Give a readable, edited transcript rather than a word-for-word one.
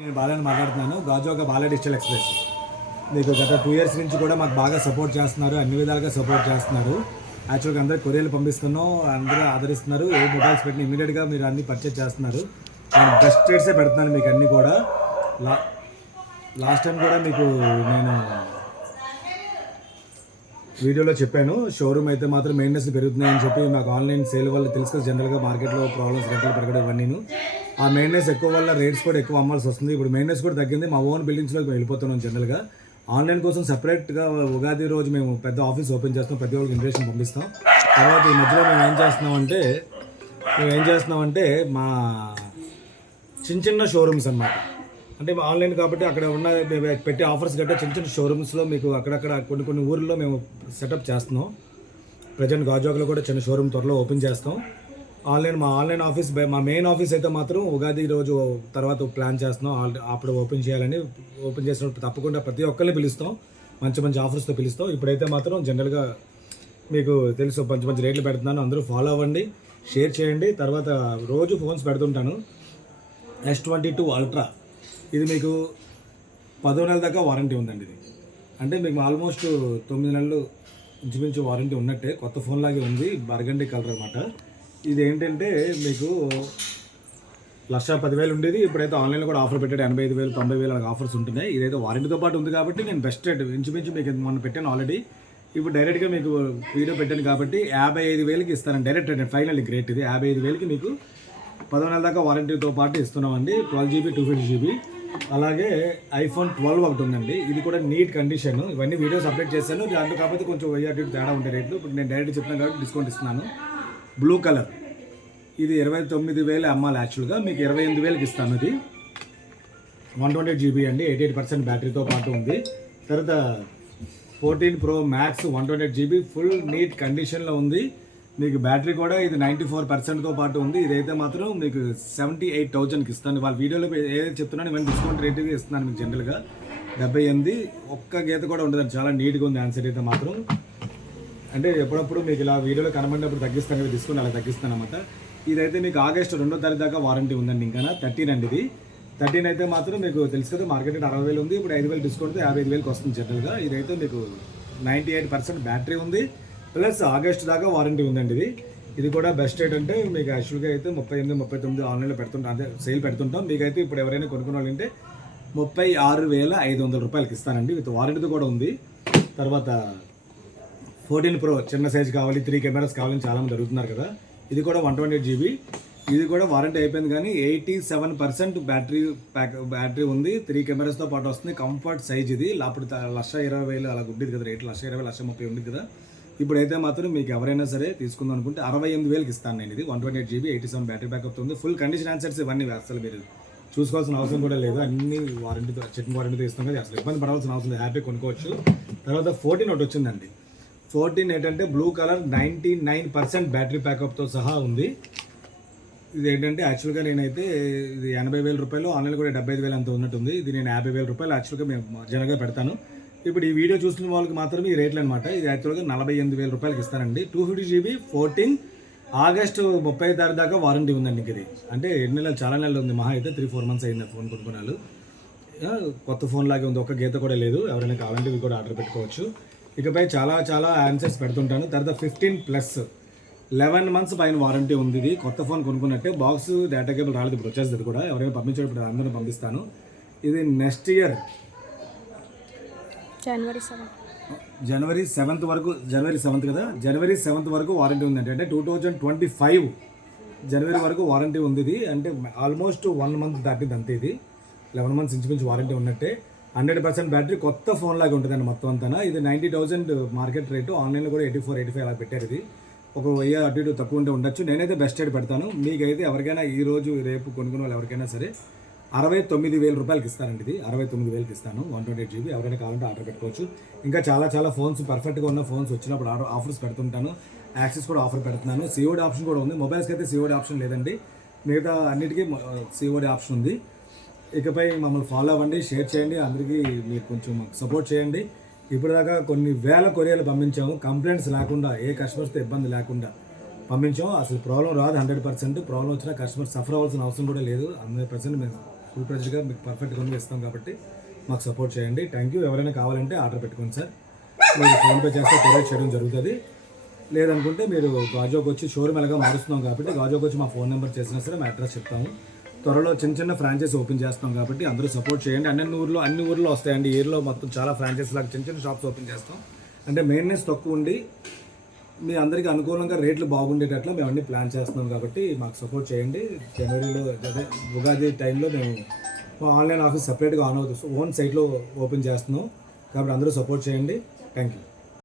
నేను బాలని మాట్లాడుతున్నాను. Gajuwaka Bala digital express మీకు గత 2 years నుంచి కూడా మాకు బాగా సపోర్ట్ చేస్తున్నారు, అన్ని విధాలుగా సపోర్ట్ చేస్తున్నారు. యాక్చువల్గా అందరూ కొరియర్లు పంపిస్తున్నాం, అందరూ ఆదరిస్తున్నారు. ఏ మొబైల్స్ పెట్టిన ఇమీడియట్గా మీరు అన్ని పర్చేజ్ చేస్తున్నారు. నేను బెస్ట్ రేట్సే పెడుతున్నాను మీకు అన్నీ కూడా. లాస్ట్ టైం కూడా మీకు నేను వీడియోలో చెప్పాను, షోరూమ్ అయితే మాత్రం మెయింటెనెన్స్ పెరుగుతున్నాయని చెప్పి. మాకు ఆన్లైన్ సేల్ వల్ల తెలుసు కదా, జనరల్గా మార్కెట్లో ప్రాబ్లమ్స్ రెంటలు పెరగడం ఇవన్నీ. ఆ మెయింటెనెన్స్ ఎక్కువ వల్ల రేట్స్ కూడా ఎక్కువ అమ్మాల్సి వస్తుంది. ఇప్పుడు మెయింటెనెన్స్ కూడా తగ్గింది. మా ఓన్ బిల్డింగ్స్లోకి మేము వెళ్ళిపోతున్నాం. జనరల్గా ఆన్లైన్ కోసం సపరేట్గా ఉగాది రోజు మేము పెద్ద ఆఫీస్ ఓపెన్ చేస్తాం, ప్రతి ఒక్కరికి ఇన్విటేషన్ పంపిస్తాం. తర్వాత ఈ మధ్యలో మేము ఏం చేస్తున్నామంటే మా చిన్న షోరూమ్స్ అన్నమాట. అంటే ఆన్లైన్ కాబట్టి అక్కడ ఉన్న పెట్టే ఆఫర్స్ గట్రా చిన్న షోరూమ్స్లో మీకు అక్కడక్కడ కొన్ని ఊర్లో మేము సెటప్ చేస్తున్నాం. ప్రజెంట్ గాజువాకలో కూడా చిన్న షోరూమ్ త్వరలో ఓపెన్ చేస్తాం. మా ఆన్లైన్ ఆఫీస్, మా మెయిన్ ఆఫీస్ అయితే మాత్రం ఉగాది రోజు తర్వాత ప్లాన్ చేస్తున్నాం. అప్పుడు ఓపెన్ చేయాలని. ఓపెన్ చేసినప్పుడు తప్పకుండా ప్రతి ఒక్కరిని పిలుస్తాం, మంచి ఆఫర్స్తో పిలుస్తాం. ఇప్పుడైతే మాత్రం జనరల్గా మీకు తెలుసు, మంచి రేట్లు పెడుతున్నాను. అందరూ ఫాలో అవ్వండి, షేర్ చేయండి. తర్వాత రోజు ఫోన్స్ పెడుతుంటాను. S22 Ultra ఇది మీకు 10 నెలల దాకా వారంటీ ఉందండి. ఇది అంటే మీకు ఆల్మోస్ట్ 9 నెలలు ఇంచుమించు వారంటీ ఉన్నట్టే, కొత్త ఫోన్ లాగే ఉంది. బర్గండీ కలర్ అనమాట. ఇది ఏంటంటే మీకు 1,10,000 ఉండేది, ఇప్పుడైతే ఆన్లైన్లో కూడా ఆఫర్ పెట్టాడు. 85,000 90,000 అలాగ ఆఫర్స్ ఉంటున్నాయి. ఇదైతే వారంటీతో పాటు ఉంది కాబట్టి నేను బెస్ట్ రేట్ ఇంచుమించు మీకు మొన్న పెట్టాను ఆల్రెడీ. ఇప్పుడు డైరెక్ట్గా మీకు వీడియో పెట్టాను కాబట్టి 55,000కి ఇస్తాను. డైరెక్ట్ రేట్ ఫైనల్ గ్రేట్ ఇది. 55,000కి మీకు 10 నెలల దాకా వారంటీతో పాటు ఇస్తున్నామండి. 12GB 250GB. అలాగే iPhone 12 ఒకటి ఉందండి. ఇది కూడా నీట్ కండిషన్. ఇవన్నీ వీడియోస్ అప్డేట్ చేశాను. దాంట్లో కాకపోతే కొంచెం 1000 తేడా ఉండే రేట్లు. ఇప్పుడు నేను డైరెక్ట్ చెప్తున్నాను కాబట్టి డిస్కౌంట్ ఇస్తున్నాను. బ్లూ కలర్ ఇది 29,000 అమ్మాలి. యాక్చువల్గా మీకు 28,000కి ఇస్తాను. ఇది 128GB అండి, 88% బ్యాటరీతో పాటు ఉంది. తర్వాత 14 Pro Max 128GB full neat కండిషన్లో ఉంది. మీకు బ్యాటరీ కూడా ఇది 94%తో పాటు ఉంది. ఇదైతే మాత్రం మీకు 78,000కి ఇస్తాను. వాళ్ళ వీడియోలో ఏదైతే చెప్తున్నాను ఇవన్నీ డిస్కౌంట్ రేట్గా ఇస్తున్నాను మీకు. జనరల్గా 78 ఒక్క గీత కూడా ఉండదు. చాలా నీట్గా ఉంది ఆన్సర్ అయితే మాత్రం. అంటే ఎప్పుడప్పుడు మీకు ఇలా వీడియోలో కనబడినప్పుడు తగ్గిస్తాను, డిస్కౌంట్ అలా తగ్గిస్తాను అనమాట. ఇదైతే మీకు ఆగస్టు 2వ తారీఖు దాకా వారంటీ ఉందండి. ఇంకా 13 అండి ఇది. 13 అయితే మాత్రం మీకు తెలుసు కదా, మార్కెట్ 60,000 ఉంది. ఇప్పుడు 5,000 డిస్కౌంట్తో 55,000కి వస్తుంది జనరల్గా. ఇదైతే మీకు 98% బ్యాటరీ ఉంది, ప్లస్ ఆగస్టు దాకా వారంటీ ఉందండి. ఇది కూడా బెస్ట్ రేట్. అంటే మీకు యాక్చువల్గా అయితే 38 39 ఆన్లైన్లో పెడుతుంటాం, అదే సేల్ పెడుతుంటాం. మీకైతే ఇప్పుడు ఎవరైనా కొనుక్కున్న వాళ్ళు అంటే 36,500 రూపాయలకి ఇస్తానండి, విత్ వారంటీతో కూడా ఉంది. తర్వాత 14 Pro చిన్న సైజ్ కావాలి, 3 కెమెరాస్ కావాలని చాలామంది అడుగుతున్నారు కదా. ఇది కూడా 128GB. ఇది కూడా వారంటీ అయిపోయింది, కానీ 87% బ్యాటరీ ఉంది. 3 కెమెరాస్తో పాటు వస్తుంది. కంఫర్ట్ సైజ్ ఇది. అప్పుడు 1,20,000 అలా ఉండేది కదా రేట్లు, 1,20,000 1,30,000 ఉండేది కదా. ఇప్పుడైతే మాత్రం మీకు ఎవరైనా సరే తీసుకుందాం అనుకుంటే 68,000కి ఇస్తాను నేను. ఇది 128GB 87 బ్యాటరీ బ్యాకప్ ఉంది. ఫుల్ కండిషన్ ఆన్సర్స్ ఇవన్నీ అసలు మీరు చూసుకోవాల్సిన అవసరం కూడా లేదు. అన్ని వారంటీతో, చెక్ వారంటీతో ఇస్తాం కదా, అసలు ఇబ్బంది పడాల్సిన అవసరం లేదు, హ్యాపీ కొనుక్కోవచ్చు. తర్వాత 14 ఒకటి వచ్చిందండి. 14 ఏంటంటే బ్లూ కలర్ 99% బ్యాటరీ బ్యాకప్తో సహా ఉంది. ఇది ఏంటంటే యాక్చువల్గా నేనైతే ఇది 80,000 రూపాయలు, ఆన్లైన్ కూడా 75,000 అంత ఉన్నట్టుంది. ఇది నేను 50,000 రూపాయలు యాక్చువల్గా మేము జనరల్గా పెడతాను. ఇప్పుడు ఈ వీడియో చూస్తున్న వాళ్ళకి మాత్రమే ఈ రేట్లు అనమాట. ఇది యాక్చువల్గా 48,000 రూపాయలకి ఇస్తానండి. 250GB 14 ఆగస్టు 30 తారీఖు దాకా వారంటీ ఉందండి. ఇది అంటే 2 నెలలు, చాలా నెలలు ఉంది. మహా అయితే 3-4 months అయింది ఫోన్ కొనుక్కున్నాను. కొత్త ఫోన్ లాగే ఉంది, ఒక్క గీత కూడా లేదు. ఎవరైనా కావాలంటే ఇవి కూడా ఆర్డర్ పెట్టుకోవచ్చు. ఇకపై చాలా ఆన్సర్స్ పెడుతుంటాను. తర్వాత 15+ 11 months పైన వారంటీ ఉంది. ఇది కొత్త ఫోన్ కొనుక్కున్నట్టే. బాక్స్ డేటా కేబుల్ రాలేదు, ఇప్పుడు వచ్చేస్తుంది కూడా. ఎవరైనా పంపించేటప్పుడు అందరూ పంపిస్తాను. ఇది నెక్స్ట్ ఇయర్ జనవరి 7th వరకు, జనవరి 7th కదా, జనవరి 7th వరకు వారంటీ ఉందండి. అంటే 2025 జనవరి వరకు వారంటీ ఉంది. ఇది అంటే ఆల్మోస్ట్ 1 month దాటింది అంతే. ఇది 11 months ఇంచుమించు వారంటీ ఉన్నట్టే. 100% బ్యాటరీ, కొత్త ఫోన్ లాగా ఉంటుందండి మొత్తం అంతా. ఇది 90,000 మార్కెట్ రేటు, ఆన్లైన్లో కూడా 84-85 అలా పెట్టారు. ఇది ఒక 1000 అటు ఇటు తక్కువ ఉంటే ఉండొచ్చు. నేనైతే బెస్ట్ రేట్ పెడతాను. మీకైతే ఎవరికైనా ఈ రోజు రేపు కొనుక్కున్న వాళ్ళు ఎవరికైనా సరే 69,000 రూపాయలకి ఇస్తానండి. ఇది 69,000కి ఇస్తాను. 128GB. ఎవరైనా కావాలంటే ఆర్డర్ పెట్టుకోవచ్చు. ఇంకా చాలా ఫోన్స్, పర్ఫెక్ట్గా ఉన్న ఫోన్స్ వచ్చినప్పుడు ఆఫర్స్ పెడుతుంటాను. యాక్సెస్ కూడా ఆఫర్ పెడుతున్నాను. COD ఆప్షన్ కూడా ఉంది. మొబైల్స్కి అయితే COD ఆప్షన్ లేదండి, మిగతా అన్నిటికీ COD ఆప్షన్ ఉంది. ఇకపై మమ్మల్ని ఫాలో అవ్వండి, షేర్ చేయండి, అందరికీ మీరు కొంచెం సపోర్ట్ చేయండి. ఇప్పటిదాకా కొన్ని వేల కొరియర్లు పంపించాము, కంప్లైంట్స్ లేకుండా, ఏ కస్టమర్స్తో ఇబ్బంది లేకుండా పంపించాము. అసలు ప్రాబ్లం రాదు. 100% ప్రాబ్లం వచ్చినా కస్టమర్ సఫర్ అవ్వాల్సిన అవసరం కూడా లేదు. 100% మేము ఫుల్ ప్రెజర్గా మీకు పర్ఫెక్ట్గా ఇస్తాం కాబట్టి మాకు సపోర్ట్ చేయండి. Thank you. ఎవరైనా కావాలంటే ఆర్డర్ పెట్టుకోండి సార్. మీరు ఫోన్పే చేస్తే కొరియర్ చేయడం జరుగుతుంది. లేదనుకుంటే మీరు గాజోకి వచ్చి షోరూమ్ ఎలాగా మారుస్తున్నాం కాబట్టి గాజోకి వచ్చి మా ఫోన్ నెంబర్ చేసినా సరే మా అడ్రస్ చెప్తాము. త్వరలో చిన్న చిన్న ఫ్రాంచైజ్ ఓపెన్ చేస్తాం కాబట్టి అందరూ సపోర్ట్ చేయండి. అన్ని ఊర్లో వస్తాయండి. ఏరియాలో మొత్తం చాలా ఫ్రాంచైజ్ లాగా చిన్న చిన్న షాప్స్ ఓపెన్ చేస్తాం. అంటే మెయింటెనెన్స్ తక్కువ ఉండి మీ అందరికీ అనుకూలంగా రేట్లు బాగుండేటట్లు మేము అన్ని ప్లాన్ చేస్తున్నాం కాబట్టి మాకు సపోర్ట్ చేయండి. జనవరిలో అదే ఉగాది టైంలో మేము ఆన్లైన్ ఆఫీస్ సపరేట్గా ఆన్ అవుతుంది, ఓన్ సైట్లో ఓపెన్ చేస్తున్నాం కాబట్టి అందరూ సపోర్ట్ చేయండి. Thank you.